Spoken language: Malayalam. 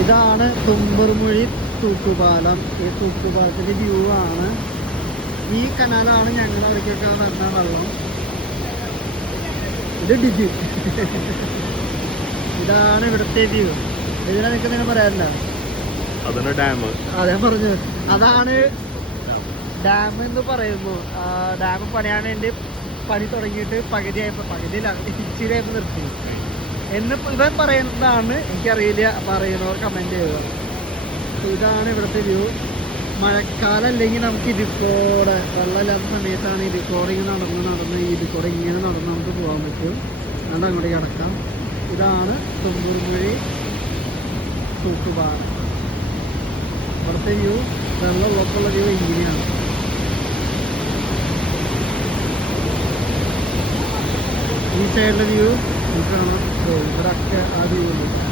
ഇതാണ് തുമ്പർമുഴി തൂക്കുപാലം. ഈ തൂക്കുപാലത്തിൻ്റെ വ്യൂ ആണ്. ഈ കനാലാണ് ഞങ്ങൾ അവിടേക്കൊക്കെ വരുന്ന വെള്ളം. ഇത് ഡിജി. ഇതാണ് ഇവിടുത്തെ വ്യൂ. ഇതിനെ നിങ്ങൾക്ക് നിങ്ങൾ പറയാറില്ല. അതാണ് ഡാം. അതെ പറഞ്ഞു. അതാണ് ഡാം എന്ന് പറയുന്നു. ഡാം പണിയാൻ വേണ്ടി പണി തുടങ്ങിയിട്ട് പകുതിയിലാണ് ഇച്ചിരിയായപ്പോൾ നിർത്തി എന്ന് ഇവൻ പറയുന്നതാണ്. എനിക്കറിയില്ല, പറയുന്നവർ കമൻറ്റ് ചെയ്യുക. ഇതാണ് ഇവിടുത്തെ വ്യൂ. മഴക്കാലം അല്ലെങ്കിൽ നമുക്ക് ഇതിക്കൂടെ വെള്ളമില്ലാത്ത സമയത്താണ് ഇതിക്കൂടെ ഇങ്ങനെ നടന്ന് ഇതിക്കൂടെ ഇങ്ങനെ നടന്ന് നമുക്ക് പോകാൻ പറ്റും. അതുകൊണ്ട് അങ്ങോട്ടേക്ക് കിടക്കാം. ഇതാണ് തുമ്പൂർമുഴി തൂക്കുപാലം. ഇവിടുത്തെ വ്യൂ വെള്ളമുള്ളപ്പോഴുള്ള വ്യൂ ഇങ്ങനെയാണ്. ഈ സൈഡിലെ വ്യൂ നമുക്ക് കാണാം. ഇവിടെ ഒക്കെ ആ വ്യൂ ഉണ്ട്.